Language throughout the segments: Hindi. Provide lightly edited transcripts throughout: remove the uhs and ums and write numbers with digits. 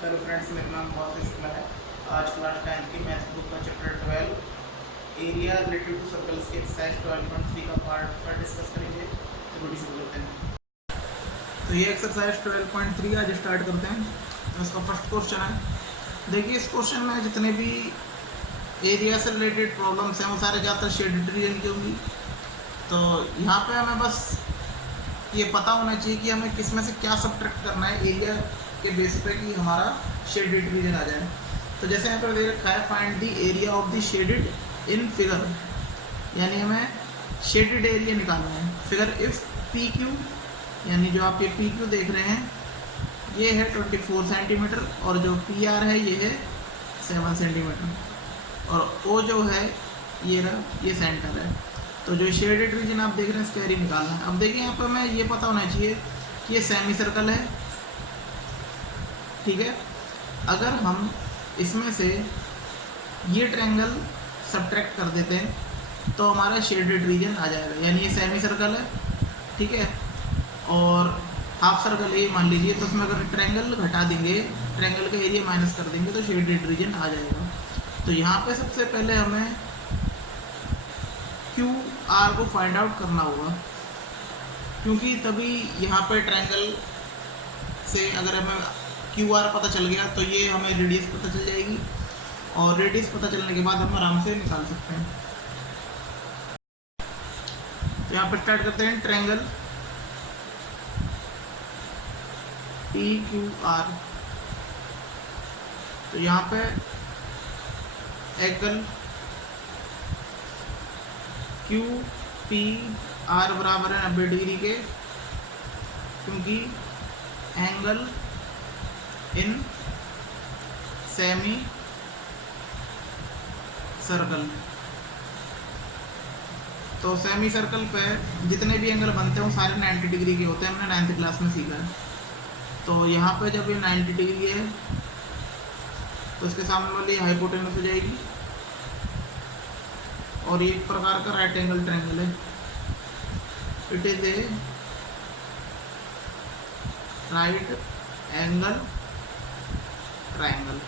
हेलो फ्रेंड्स, मेरा नाम मौसम शुक्ला है। आज क्लास 10 की मैथ्स बुक का chapter 12 area related to circles के एक्सरसाइज 12.3 का पार्ट पर डिस्कस करेंगे। तो वीडियो शुरू करते हैं। तो ये एक्सरसाइज 12.3 आज स्टार्ट करते हैं। तो इसका फर्स्ट क्वेश्चन है। देखिए, इस क्वेश्चन में जितने भी एरिया से रिलेटेड प्रॉब्लम्स हैं वो सारे ज़्यादातर शेडेड रीजन की होंगी। तो यहाँ पे हमें बस ये पता होना चाहिए कि हमें किस में से क्या सब्ट्रैक्ट करना है एरिया के बेस पे कि हमारा शेडेड रीजन आ जाए। तो जैसे यहाँ पर दे रखा है, find the area of the shaded in figure, यानी हमें शेडेड एरिया निकालना है। फिगर इफ पी क्यू, यानी जो आप ये पी क्यू देख रहे हैं ये है 24 सेंटीमीटर और जो पी आर है ये है 7 सेंटीमीटर और ओ जो है ये रहा, ये सेंटर है। तो जो शेडेड रीजन आप देख रहे हैं इसका एरिया निकालना है। अब देखिए यहाँ पर हमें ये पता होना चाहिए कि ये सेमी सर्कल है, ठीक है। अगर हम इसमें से ये ट्रायंगल सब्ट्रैक्ट कर देते हैं तो हमारा शेडेड रीजन आ जाएगा, यानी ये सेमी सर्कल है, ठीक है, और हाफ सर्कल ये मान लीजिए। तो उसमें अगर ट्रायंगल घटा देंगे, ट्रायंगल का एरिया माइनस कर देंगे तो शेडेड रीजन आ जाएगा। तो यहाँ पे सबसे पहले हमें क्यू आर को फाइंड आउट करना होगा, क्योंकि तभी यहाँ पे ट्रायंगल से अगर हमें क्यू आर पता चल गया तो ये हमें रेडियस पता चल जाएगी और रेडियस पता चलने के बाद हम आराम से निकाल सकते हैं। तो यहाँ पर स्टार्ट करते हैं। ट्रायंगल पी क्यू आर, तो यहाँ पे एंगल क्यू पी आर बराबर है 90 डिग्री के, क्योंकि एंगल इन सेमी सर्कल। तो सेमी सर्कल पे जितने भी एंगल बनते हैं वो सारे 90 डिग्री के होते हैं, हमने 9th क्लास में सीखा है। तो यहाँ पे जब ये 90 डिग्री है तो इसके सामने वाली हाइपोटेनस हो जाएगी और ये एक प्रकार का राइट एंगल ट्रायंगल है। It is a right angle triangle.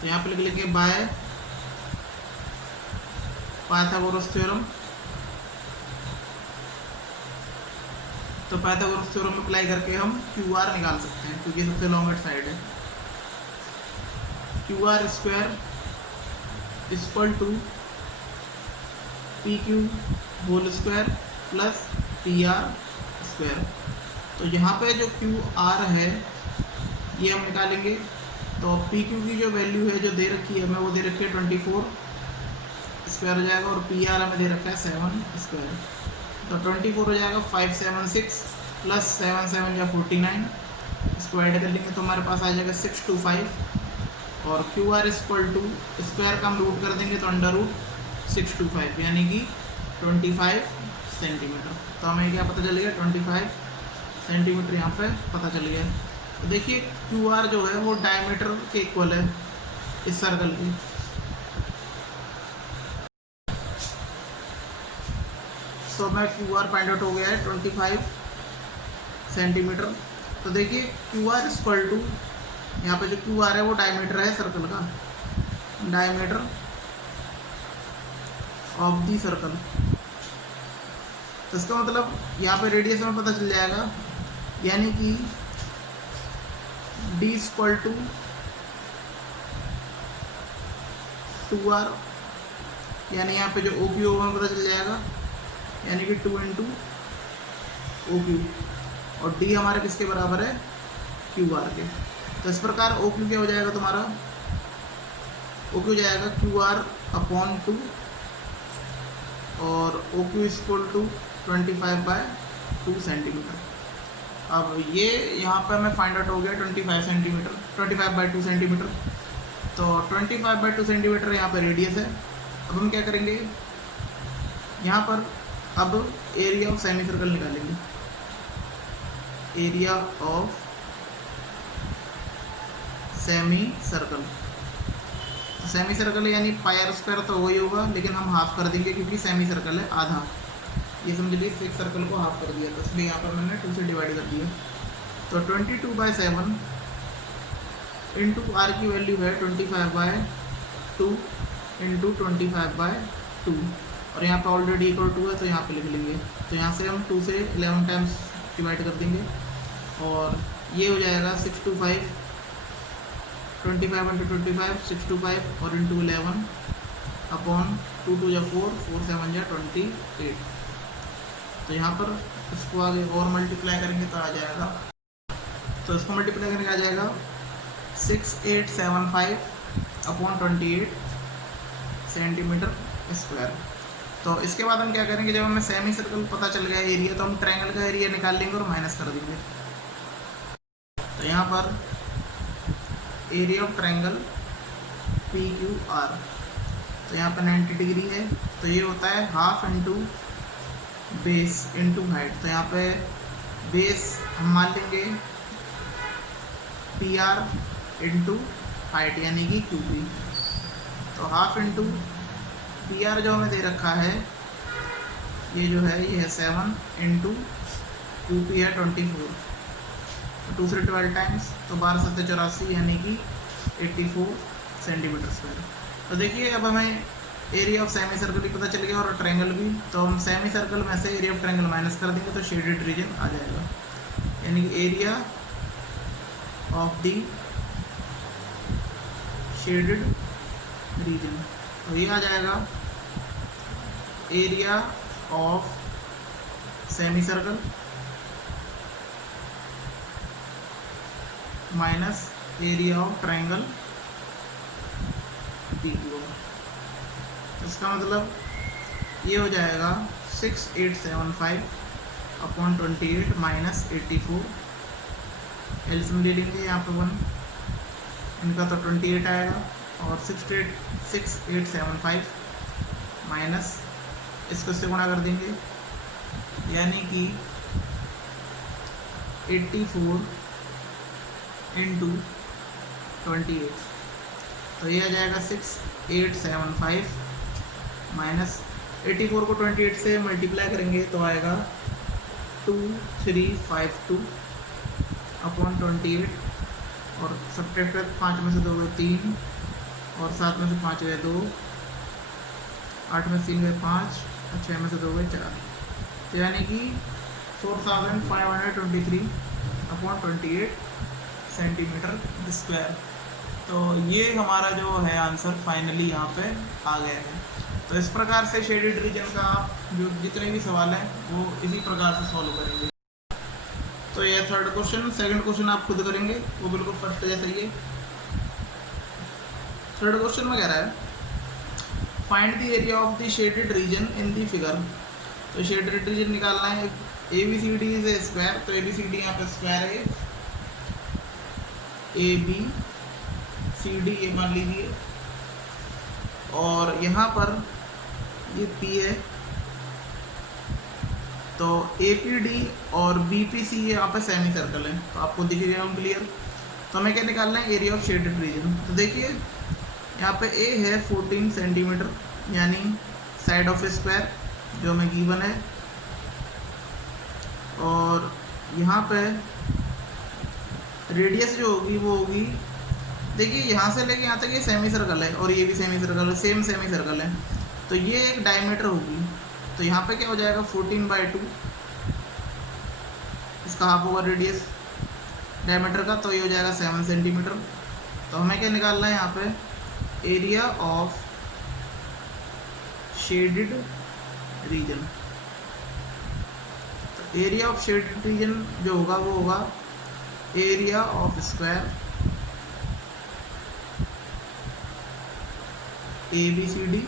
तो यहाँ पे लिख लेंगे बाय पाइथागोरस थ्योरम। तो पाइथागोरस थ्योरम अप्लाई करके हम क्यू आर निकाल सकते हैं, क्योंकि सबसे लॉन्गेस्ट साइड है। Q R square equal to P Q whole square plus P R square. तो यहाँ पे जो क्यू आर है ये हम निकालेंगे। तो पी क्यू की जो वैल्यू है जो दे रखी है हमें, वो दे रखी है 24 स्क्वायर हो जाएगा और पी आर हमें दे रखा है 7 स्क्वायर। तो 24 हो जाएगा 576 प्लस 7 7 या 49, स्क्वायर कर लेंगे तो हमारे पास आ जाएगा 625 और Q R equal to square का हम रूट कर देंगे तो अंडर रूट 625, यानी कि 25 सेंटीमीटर। तो हमें क्या पता चल गया, 25 सेंटीमीटर यहाँ पे पता चल गया। तो देखिए क्यू आर जो है वो डायमीटर के इक्वल है इस सर्कल की। तो मैं क्यू आर फाइंड आउट हो गया है 25 सेंटीमीटर। तो देखिए क्यू आर इक्वल टू, यहाँ पे जो क्यू आर है वो डायमीटर है सर्कल का, डायमीटर ऑफ दी सर्कल। तो इसका मतलब यहाँ पे रेडियस में पता चल जाएगा, यानी कि d इक्वल टू 2r, यानी यहाँ पे जो ओ क्यू होगा पता चल जाएगा, यानी कि 2 इंटू ओ क्यू, और d हमारे किसके बराबर है, क्यू आर के। तो इस प्रकार ओ क्यू क्या हो जाएगा तुम्हारा, ओ क्यू जाएगा क्यू आर अपॉन 2 और O Q equal to 25/2 centimetre. अब ये यहाँ पर हमें फाइंड आउट हो गया 25 सेंटीमीटर, 25/2 सेंटीमीटर। तो 25/2 सेंटीमीटर यहाँ पर रेडियस है। अब हम क्या करेंगे, यहाँ पर अब एरिया ऑफ सेमी सर्कल निकालेंगे। एरिया ऑफ सेमी सर्कल, तो सेमी सर्कल यानी पाई आर स्क्वायर तो वही होगा, लेकिन हम हाफ कर देंगे क्योंकि सेमी सर्कल है आधा, ये समझ लीजिए 6 सर्कल को हाफ कर दिया, तो इसलिए यहाँ पर मैंने 2 से डिवाइड कर दिया। तो 22/7 इंटू आर की वैल्यू है 25/2 इंटू 25/2, और यहाँ पे ऑलरेडी इक्वल टू है तो यहाँ पे लिख लेंगे। तो यहाँ से हम 2 से 11 टाइम्स डिवाइड कर देंगे, और ये हो जाएगा 625, 25 इंटू 25 625 और इंटू 11 अपॉन 2 2 या 4 4 7 या 28। तो यहाँ पर इसको आगे और मल्टीप्लाई करेंगे तो आ जाएगा, तो इसको मल्टीप्लाई करके आ जाएगा 6875 अपॉन 28 सेंटीमीटर स्क्वायर। तो इसके बाद हम क्या करेंगे, जब हमें सेमी सर्कल पता चल गया एरिया, तो हम ट्रायंगल का एरिया निकाल लेंगे और माइनस कर देंगे। तो यहाँ पर एरिया ऑफ ट्रायंगल PQR, तो यहाँ पर 90 डिग्री है, तो ये होता है half into base into height. तो यहाँ पे बेस हम मान लेंगे PR इंटू हाइट यानी कि QP। तो हाफ इंटू PR जो हमें दे रखा है ये जो है ये है 7 इंटू QP है 24, 2 से 12 टाइम्स, तो 12 7 84 यानी कि 84 सेंटीमीटर स्क्वायर। तो देखिए अब हमें एरिया ऑफ सेमी सर्कल भी पता चल गया और ट्रायंगल भी, तो हम सेमी सर्कल में से एरिया ऑफ ट्रायंगल माइनस कर देंगे तो शेडेड रीजन आ जाएगा, यानी कि area of the shaded region. तो ये आ जाएगा area of semi circle minus area of triangle PQR। इसका मतलब ये हो जाएगा 6875 अपॉन 28 माइनस 84। एल्सियम ले लेंगे यहाँ पे 1, इनका तो 28 आएगा, और 6875 माइनस इसको से गुणा कर देंगे, यानी कि 84 इंटू 28। तो ये आ जाएगा 6875 माइनस 84 को 28 से मल्टीप्लाई करेंगे तो आएगा 2352 अपॉन 28, और सब्ट्रैक्ट 5 में से 2 गए 3, और 7 में से 5 गए 2, 8 में से 3 गए 5, और 6 में से 2 गए 4, तो यानी कि 4523 अपॉन 28 सेंटीमीटर स्क्वायर। तो ये हमारा जो है आंसर फाइनली यहाँ पे आ गया है। तो इस प्रकार से शेडेड रीजन का आप जो जितने भी सवाल हैं वो इसी प्रकार से सॉल्व करेंगे। तो ये थर्ड क्वेश्चन, सेकंड क्वेश्चन आप खुद करेंगे, वो बिल्कुल फर्स्ट जैसा ही है। थर्ड क्वेश्चन में कह रहा है find the area of the shaded region in the figure. तो शेडेड रीजन निकालना है, ABCD इज ए स्क्वायर, तो ABCD यहाँ पे स्क्वायर है, ABCD ये मान लीजिए, और यहाँ पर ये P है, तो APD और BPC यहाँ पे सेमी सर्कल है, तो आपको दिख गया क्लियर। तो हमें क्या निकालना है, एरिया ऑफ शेडेड रीजन। तो देखिए यहाँ पे A है 14 सेंटीमीटर यानी साइड ऑफ स्क्वायर जो हमें गिवन है, और यहाँ पे रेडियस जो होगी वो होगी, देखिए यहाँ से लेके यहाँ तक ये सेमी सर्कल है और ये भी सेमी सर्कल है, सेम सेमी सर्कल है, तो ये एक डायमीटर होगी। तो यहाँ पे क्या हो जाएगा 14/2, इसका हाफ होगा रेडियस डायमीटर का, तो ये हो जाएगा 7 सेंटीमीटर। तो हमें क्या निकालना है यहाँ पे, एरिया ऑफ शेडेड रीजन। तो एरिया ऑफ शेडेड रीजन जो होगा वो होगा area of square ABCD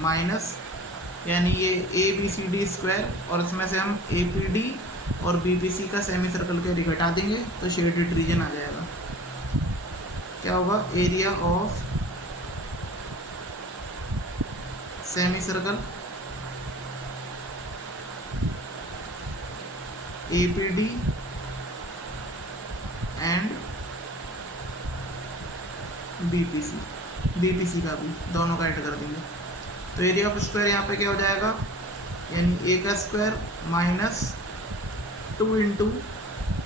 minus, यानी ये ABCD स्क्वायर, और इसमें से हम APD और BPC का सेमी सर्कल के एरिया घटा देंगे तो शेडेड रीजन आ जाएगा। क्या होगा, area of semi circle APD and BPC का भी दोनों का ऐड कर देंगे। तो एरिया ऑफ स्क्वायर यहाँ पे क्या हो जाएगा यानी ए का स्क्वायर माइनस 2 इंटू,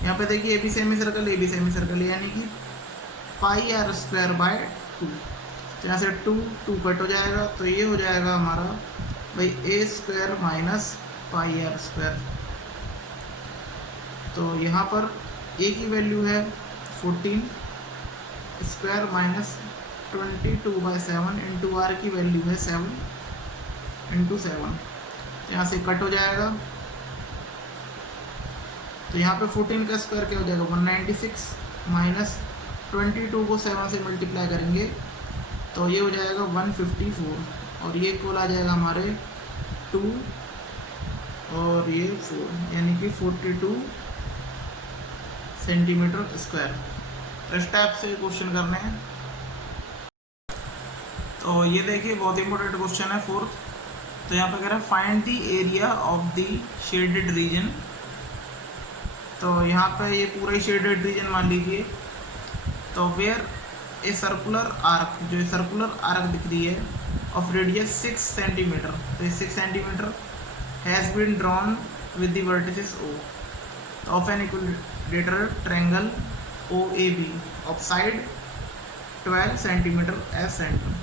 यहाँ पे देखिए A B semi circle, A B semi circle, यानी कि पाई आर स्क्वायर बाय 2। तो यहाँ से 2 कट हो जाएगा, तो ये हो जाएगा हमारा भाई a square minus pi r square. तो यहाँ पर ए की वैल्यू है 14 स्क्वायर माइनस 22/7 इंटू आर की वैल्यू है 7 इंटू 7। तो यहाँ से कट हो जाएगा, तो यहाँ पे 14 का स्क्वायर क्या हो जाएगा 196 माइनस 22 को 7 से मल्टीप्लाई करेंगे तो ये हो जाएगा 154, और ये कुल आ जाएगा हमारे 2 और ये 4, यानी कि 42 सेंटीमीटर स्क्वायर। इस टाइप से क्वेश्चन करने हैं। तो ये देखिए बहुत इंपॉर्टेंट क्वेश्चन है 4th। तो यहाँ पे कह रहा है find the area of the shaded region. तो यहाँ पे ये पूरा ही शेडेड रीजन मान लीजिए। तो वेयर ए सर्कुलर आर्क, जो सर्कुलर आर्क दिख रही है ऑफ रेडियस 6 सेंटीमीटर, तो ये 6 centimetre has been drawn with the vertices O of an equilateral triangle OAB of side 12 centimetre as centre.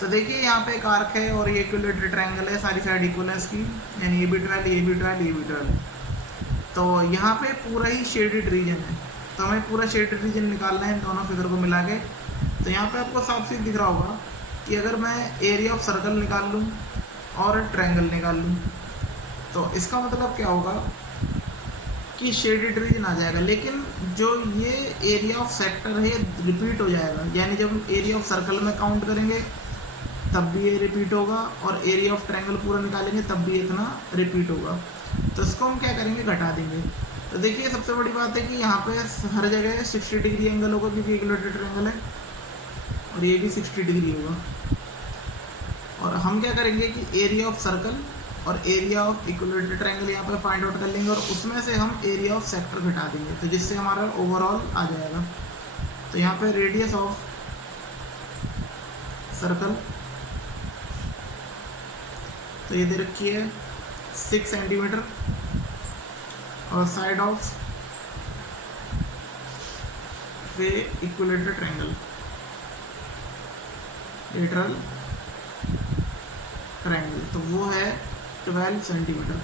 तो देखिए यहाँ पे एक आर्क है और ये इक्विलेटरल ट्रायंगल है, सारी साइड इक्वल है इसकी, यानी ये भी 12, ये भी 12, ये भी 12। तो यहाँ पे पूरा ही शेडेड रीजन है, तो हमें पूरा शेडेड रीजन निकालना है दोनों फिगर को मिला के। तो यहाँ पे आपको साफ सीध दिख रहा होगा कि अगर मैं एरिया ऑफ सर्कल निकाल लूँ और ट्रायंगल निकाल लूँ तो इसका मतलब क्या होगा कि शेडेड रीजन आ जाएगा, लेकिन जो ये एरिया ऑफ सेक्टर है रिपीट हो जाएगा, यानी जब हम एरिया ऑफ सर्कल में काउंट करेंगे तब भी ये रिपीट होगा और एरिया ऑफ ट्रायंगल पूरा निकालेंगे तब भी इतना रिपीट होगा। तो इसको हम क्या करेंगे, घटा देंगे। तो देखिए सबसे बड़ी बात है कि यहाँ पे हर जगह 60 डिग्री एंगल होगा क्योंकि इक्विलेटरल ट्रायंगल है, और ये भी 60 डिग्री होगा। और हम क्या करेंगे कि एरिया ऑफ सर्कल और एरिया ऑफ इक्विलेटरल ट्रायंगल यहाँ पे फाइंड आउट कर लेंगे और उसमें से हम एरिया ऑफ सेक्टर घटा देंगे, तो जिससे हमारा ओवरऑल आ जाएगा। तो यहाँ पे रेडियस ऑफ सर्कल तो ये दे रखी है 6 सेंटीमीटर, और side of way equilateral triangle, lateral triangle, तो वो है 12 सेंटीमीटर,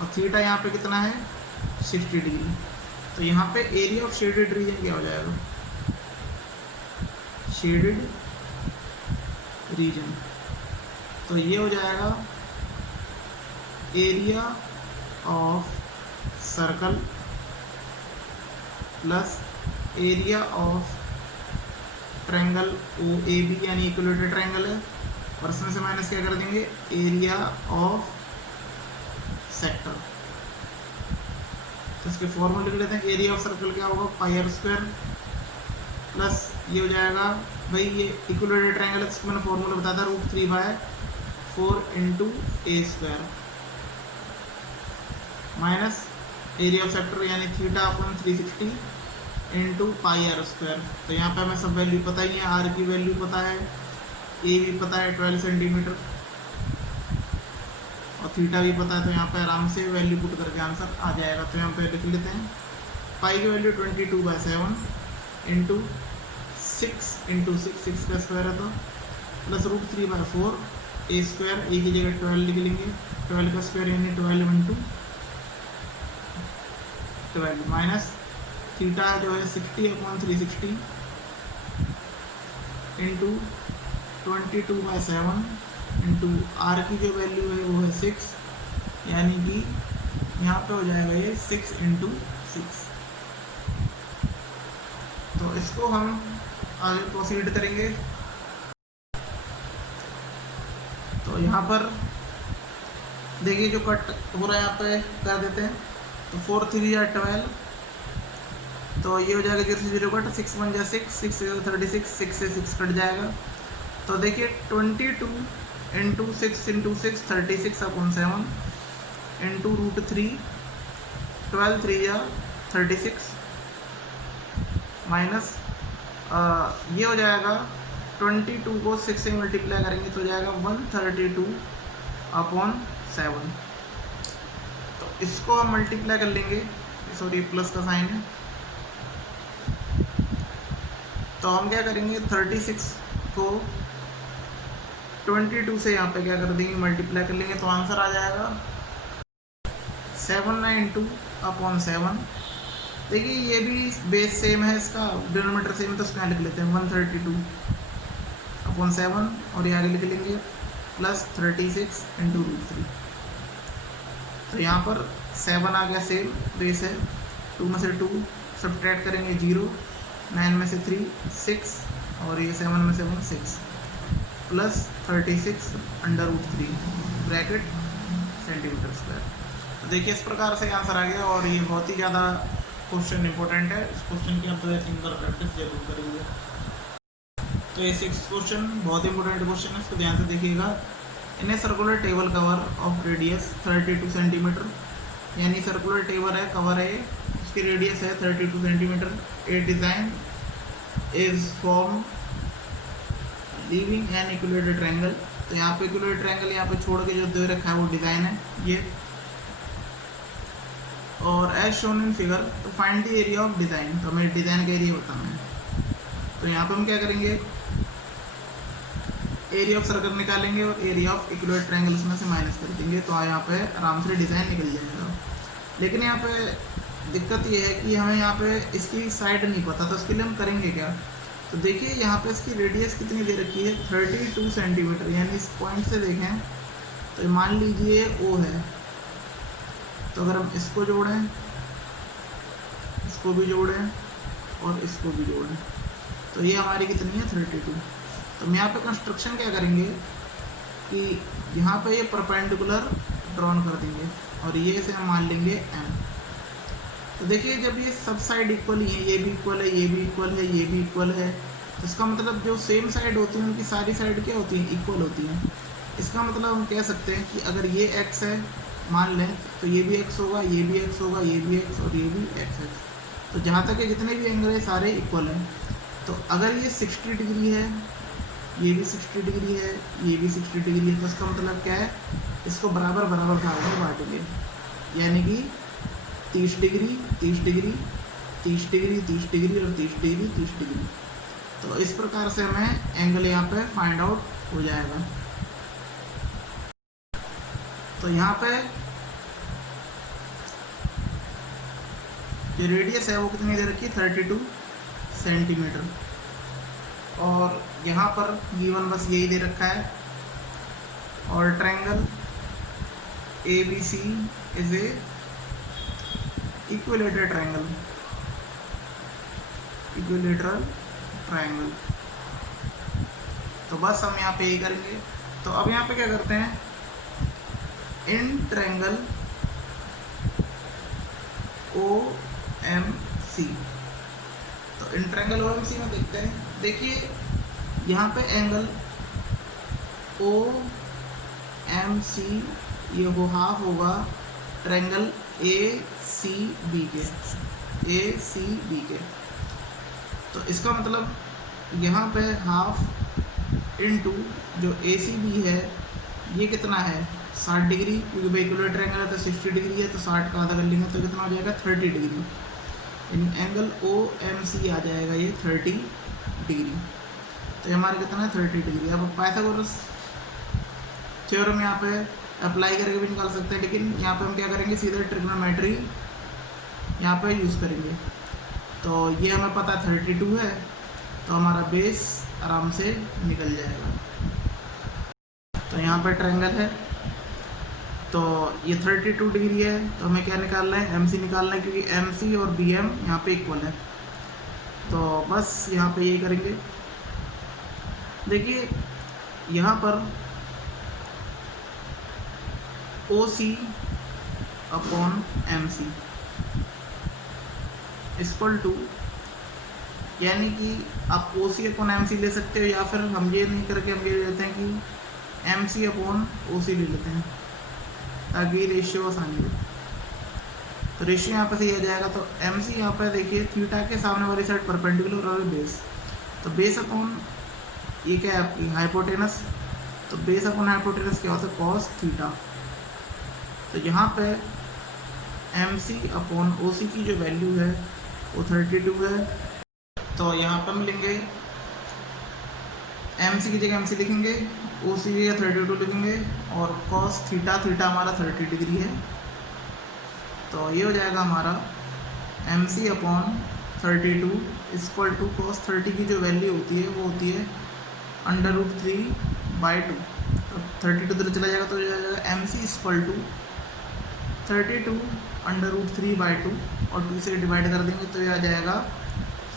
और थीटा यहाँ पे कितना है 60 डिग्री। तो यहाँ पे एरिया ऑफ शेडेड रीजन क्या हो जाएगा, शेडेड रीजन, तो ये हो जाएगा area of circle plus area of triangle OAB, यानी इक्विलेटरल ट्रायंगल है, और इसमें से माइनस क्या कर देंगे एरिया ऑफ सेक्टर। तो इसके फॉर्मूले लिख लेते हैं। एरिया ऑफ सर्कल क्या होगा पाई आर स्क्वायर, प्लस ये हो जाएगा भाई ये इक्विलेटरल ट्रायंगल है, इसको मैंने फॉर्मूला बताया था √3/4 into a square, minus area of sector यानी theta upon 360 into pi r square. तो यहाँ पे हमें सब वैल्यू पता ही है, आर की वैल्यू पता है, ए भी पता है 12 सेंटीमीटर, और थीटा भी पता है, तो यहाँ पे आराम से वैल्यू पुट करके आंसर आ जाएगा। तो यहाँ पे लिख लेते हैं पाई की वैल्यू 22/7 इंटू 6 इंटू 6 का स्क्वायर है, तो प्लस √3/4 ए स्क्वायर, ए की जगह 12 लिख लेंगे, 12 का स्क्वायर यानी 12 इंटू 12 माइनस थीटा जो है 60/360 इंटू 22/7 इंटू आर की जो वैल्यू है वो है 6, यानी कि यहाँ पे हो जाएगा ये 6 इंटू 6। तो इसको हम आगे प्रोसीड करेंगे। तो यहाँ पर देखिए जो कट हो रहा है यहाँ पे कर देते हैं। तो 4 3 या 12, तो ये हो जाएगा 0 से 0 कट, 6 1 जा 6, 6 से 36, 6 से 6 कट जाएगा। तो देखिए 22 इंटू 6 इंटू 6 36/7 इंटू √3, 12 3 या 36 माइनस ये हो जाएगा 22 को 6 से मल्टीप्लाई करेंगे तो हो जाएगा 132/7। इसको हम मल्टीप्लाई कर लेंगे, सॉरी प्लस का साइन है, तो हम क्या करेंगे 36 को 22 से यहाँ पे क्या कर देंगे मल्टीप्लाई कर लेंगे, तो आंसर आ जाएगा 792/7। देखिए ये भी बेस सेम है, इसका डिनोमीटर सेम है, तो इसको यहाँ लिख लेते हैं 132/7 और ये आगे लिख लेंगे प्लस 36 × √3। तो यहाँ पर 7 आ गया सेम बेस है, 2 में से 2 सब्ट्रैक्ट करेंगे 0, 9 में से 3 6 और ये 7 में से 1 6 प्लस 36 √3 ब्रैकेट सेंटीमीटर स्क्वायर। तो देखिए इस प्रकार से आंसर आ गया, और ये बहुत ही ज़्यादा क्वेश्चन इंपॉर्टेंट है। इस क्वेश्चन की आप 2-3 बार प्रैक्टिस जरूर करेंगे। तो ये 6th क्वेश्चन बहुत इंपॉर्टेंट क्वेश्चन है, इसको ध्यान से देखिएगा। In a circular table cover of radius 32 centimetre, यानी सर्कुलर टेबल है, कवर है, उसकी रेडियस है 32 centimetre. A design is form leaving an equilateral triangle. तो यहाँ पे इक्विलेटरल ट्रायंगल यहाँ पे छोड़ के जो दे रखा है वो डिज़ाइन है ये। और एज शोन इन फिगर, तो find the area of design, तो हमें डिज़ाइन का एरिया बताना है। तो यहाँ पे हम क्या करेंगे, एरिया ऑफ सर्कल निकालेंगे और एरिया ऑफ इक्विलेटरल ट्रायंगल में से माइनस कर देंगे, तो यहाँ पे आराम से डिज़ाइन निकल जाएगा। लेकिन यहाँ पे दिक्कत ये है कि हमें यहाँ पे इसकी साइड नहीं पता, तो इसके लिए हम करेंगे क्या। तो देखिए यहाँ पे इसकी रेडियस कितनी दे रखी है 32 सेंटीमीटर, यानी इस पॉइंट से देखें तो मान लीजिए O है। तो अगर हम इसको जोड़ें, इसको भी जोड़ें और इसको भी जोड़ें, तो ये हमारी कितनी है 32। तो हम यहाँ पे कंस्ट्रक्शन क्या करेंगे कि यहाँ पे ये परपेंडिकुलर ड्रॉन कर देंगे और ये इसे हम मान लेंगे M। तो देखिए जब ये सब साइड इक्वल ही है, ये भी इक्वल है, ये भी इक्वल है, ये भी इक्वल है, तो इसका मतलब जो सेम साइड होती है उनकी सारी साइड क्या होती हैं, इक्वल होती हैं। इसका मतलब हम कह सकते हैं कि अगर ये x है मान लें, तो ये भी x होगा, ये भी x होगा, ये भी x और ये भी x है। तो जहाँ तक ये जितने भी एंगल है सारे इक्वल हैं। तो अगर ये 60 डिग्री है, ये भी 60 डिग्री है, ये भी 60 डिग्री है, तो इसका मतलब क्या है, इसको बराबर बराबर भागों में बांटेंगे, यानी कि 30 डिग्री 30 डिग्री 30 डिग्री 30 डिग्री और 30 डिग्री 30 डिग्री। तो इस प्रकार से हमें एंगल यहाँ पे फाइंड आउट हो जाएगा। तो यहाँ पे जो रेडियस है वो कितनी दे रखी है 32 सेंटीमीटर, और यहाँ पर गिवन बस यही दे रखा है। और triangle ABC is a equilateral triangle, equilateral triangle. तो बस हम यहाँ पे यही करेंगे। तो अब यहाँ पे क्या करते हैं, इन ट्रायंगल OMC, तो इन ट्रायंगल OMC में देखते हैं। देखिए यहाँ पे एंगल OMC ये वो हाफ होगा ट्रायंगल ACB के। तो इसका मतलब यहाँ पे हाफ इनटू जो ACB है ये कितना है 60 डिग्री, क्योंकि भाई इक्विलेटरल ट्रायंगल है तो 60 डिग्री है, तो 60 का आधा कर लेंगे तो कितना हो जाएगा 30 डिग्री, यानी एंगल OMC आ जाएगा ये 30 डिग्री। तो ये हमारा कितना है 30 डिग्री। अब पाइथागोरस थ्योरम यहाँ पे अप्लाई करके भी निकाल सकते हैं, लेकिन यहाँ पे हम क्या करेंगे सीधे ट्रिग्नोमेट्री यहाँ पे यूज़ करेंगे। तो ये हमें पता 32 है, तो हमारा बेस आराम से निकल जाएगा। तो यहाँ पे ट्रायंगल है, तो ये 32 डिग्री है, तो हमें क्या निकालना है MC निकालना है, क्योंकि MC और BM यहाँ पे इक्वल है। तो बस यहाँ पे ये करेंगे। देखिए यहाँ पर OC/MC इक्वल टू, यानी कि आप OC/MC ले सकते हो, या फिर हम ये नहीं करके हम ये ले लेते हैं कि MC/OC ले लेते हैं, ताकि रेशियो आसानी हो। तो रेशियो यहाँ पे सही आ जाएगा। तो MC यहाँ पर देखिए थीटा के सामने वाली साइड परपेंडिकुलर और बेस, तो बेस अपॉन ये क्या है आपकी हाइपोटेनस, तो बेस अपॉन हाइपोटेनस क्या होता है कॉस थीटा। तो यहाँ पे MC अपॉन OC की जो वैल्यू है वो 32 है। तो यहाँ पर हम लेंगे MC की जगह MC लिखेंगे, OC की जगह 32 लिखेंगे और cos थीटा, थीटा हमारा 30 डिग्री है। तो ये हो जाएगा हमारा MC upon 32 equal to cos 30 की जो वैल्यू होती है वो होती है √3/2। तो 32 इधर चला जाएगा तो हो जाएगा MC इक्वल टू 32 √3/2 और 2 से डिवाइड कर देंगे तो ये आ जाएगा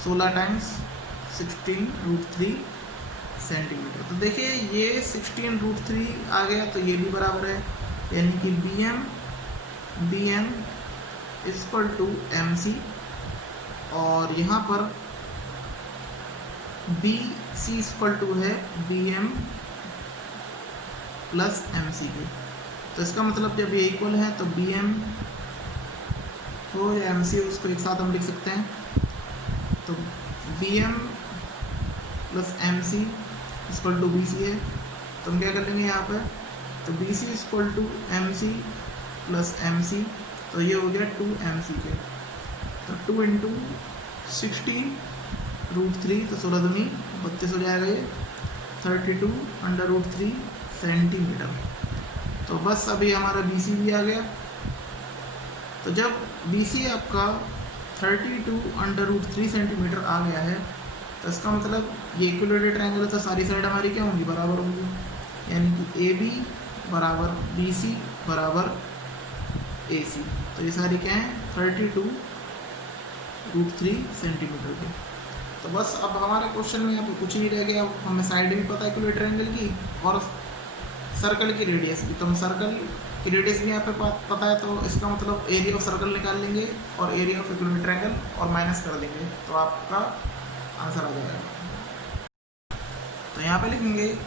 16 टाइम्स 16√3 सेंटीमीटर। तो देखिए ये 16√3 आ गया तो ये भी बराबर है, यानी कि BM इक्वल टू MC और यहाँ पर BC इक्वल टू है BM प्लस MC के। तो इसका मतलब जब ये इक्वल है तो BM हो या MC हो उसको एक साथ हम लिख सकते हैं। तो BM plus MC equal to BC है, तो हम क्या कर लेंगे यहाँ पर, तो BC equal to MC plus MC, तो ये हो गया 2MC के। तो 2 इंटू 16√3 तो 16 दूनी 32 हो जाएगा, ये 32 √3 सेंटीमीटर। तो बस अभी हमारा BC भी आ गया। तो जब BC आपका 32 √3 सेंटीमीटर आ गया है तो इसका मतलब ये इक्विलेटरल ट्रायंगल है तो सारी साइड हमारी क्या होंगी, बराबर होंगी, यानी कि AB बराबर BC बराबर AC। तो ये सारी क्या हैं 32 √3 सेंटीमीटर के। तो बस अब हमारे क्वेश्चन में यहाँ पे कुछ नहीं रह गया, अब हमें साइड भी पता है इक्विलेटरल ट्रायंगल की और सर्कल की रेडियस भी। तो हम सर्कल की रेडियस भी यहाँ पे पता है, तो इसका मतलब एरिया ऑफ सर्कल निकाल लेंगे और एरिया ऑफ इक्विलेटरल ट्रायंगल और माइनस कर देंगे तो आपका आंसर आ जाएगा। तो यहाँ पे लिखेंगे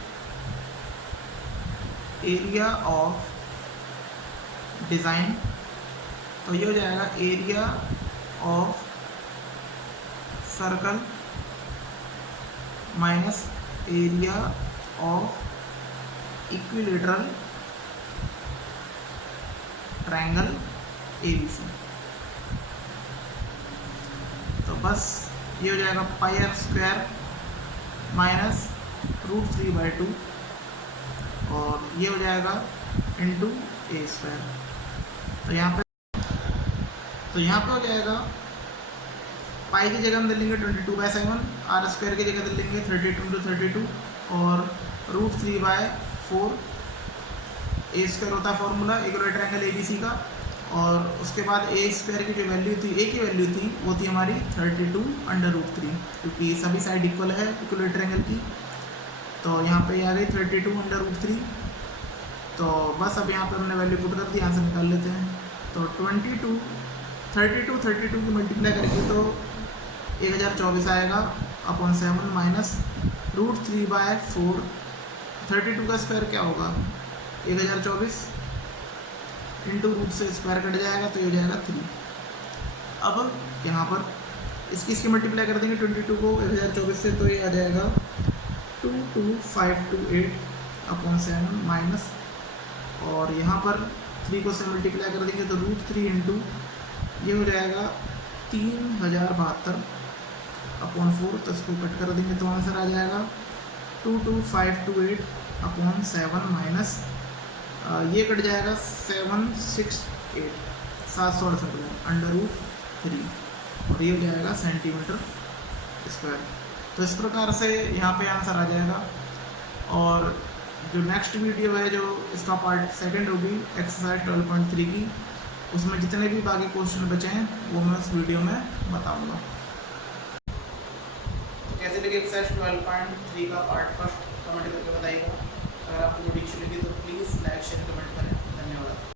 एरिया ऑफ डिज़ाइन, तो ये हो जाएगा area of circle minus area of equilateral triangle ABC। तो बस ये हो जाएगा πr² माइनस √3/2 और ये हो जाएगा इंटू a²। तो यहाँ पे हो जाएगा पाई की जगह हम दे लेंगे 22/7, r² की जगह दे लेंगे 32 × 32 और √3/4। a² होता है फॉर्मूला इक्विलेटरल ट्रायंगल ABC का, और उसके बाद a² की जो वैल्यू थी, a की वैल्यू थी वो थी हमारी 32 √3, क्योंकि सभी साइड इक्वल है इक्विलेटरल ट्रायंगल की। तो यहाँ पे आ गई 32 √3। तो बस अब यहाँ पे हमने वैल्यू पुट कर दी, आंसर निकाल लेते हैं। तो 32 की मल्टीप्लाई करके तो 1024 आएगा अपॉन 7 माइनस √3/4। 32 का स्क्वायर क्या होगा 1024 इंटू रूट से स्क्वायर कट जाएगा तो ये हो जाएगा 3। अब यहाँ पर इसकी मल्टीप्लाई कर देंगे 22 को 1024 से, तो ये आ जाएगा 22528 अपॉन 7 माइनस, और यहाँ पर 3 को से मल्टीप्लाई कर देंगे तो √3 इंटू ये हो जाएगा 3072 अपॉन 4, तो इसको कट कर देंगे तो आंसर आ जाएगा 22528 अपॉन 7 माइनस ये कट जाएगा 768 √3 और ये हो जाएगा सेंटीमीटर स्क्वायर। तो इस प्रकार से यहाँ पे आंसर आ जाएगा। और जो नेक्स्ट वीडियो है जो इसका पार्ट 2 होगी एक्सरसाइज 12.3 की, उसमें जितने भी बाकी क्वेश्चन बचे हैं वो मैं उस वीडियो में बताऊंगा। कैसे लगे एक्सरसाइज 12.3 का पार्ट फर्स्ट कमेंट करके बताइएगा। अगर आपको वीडियो अच्छी लगी तो प्लीज़ लाइक शेयर कमेंट करें।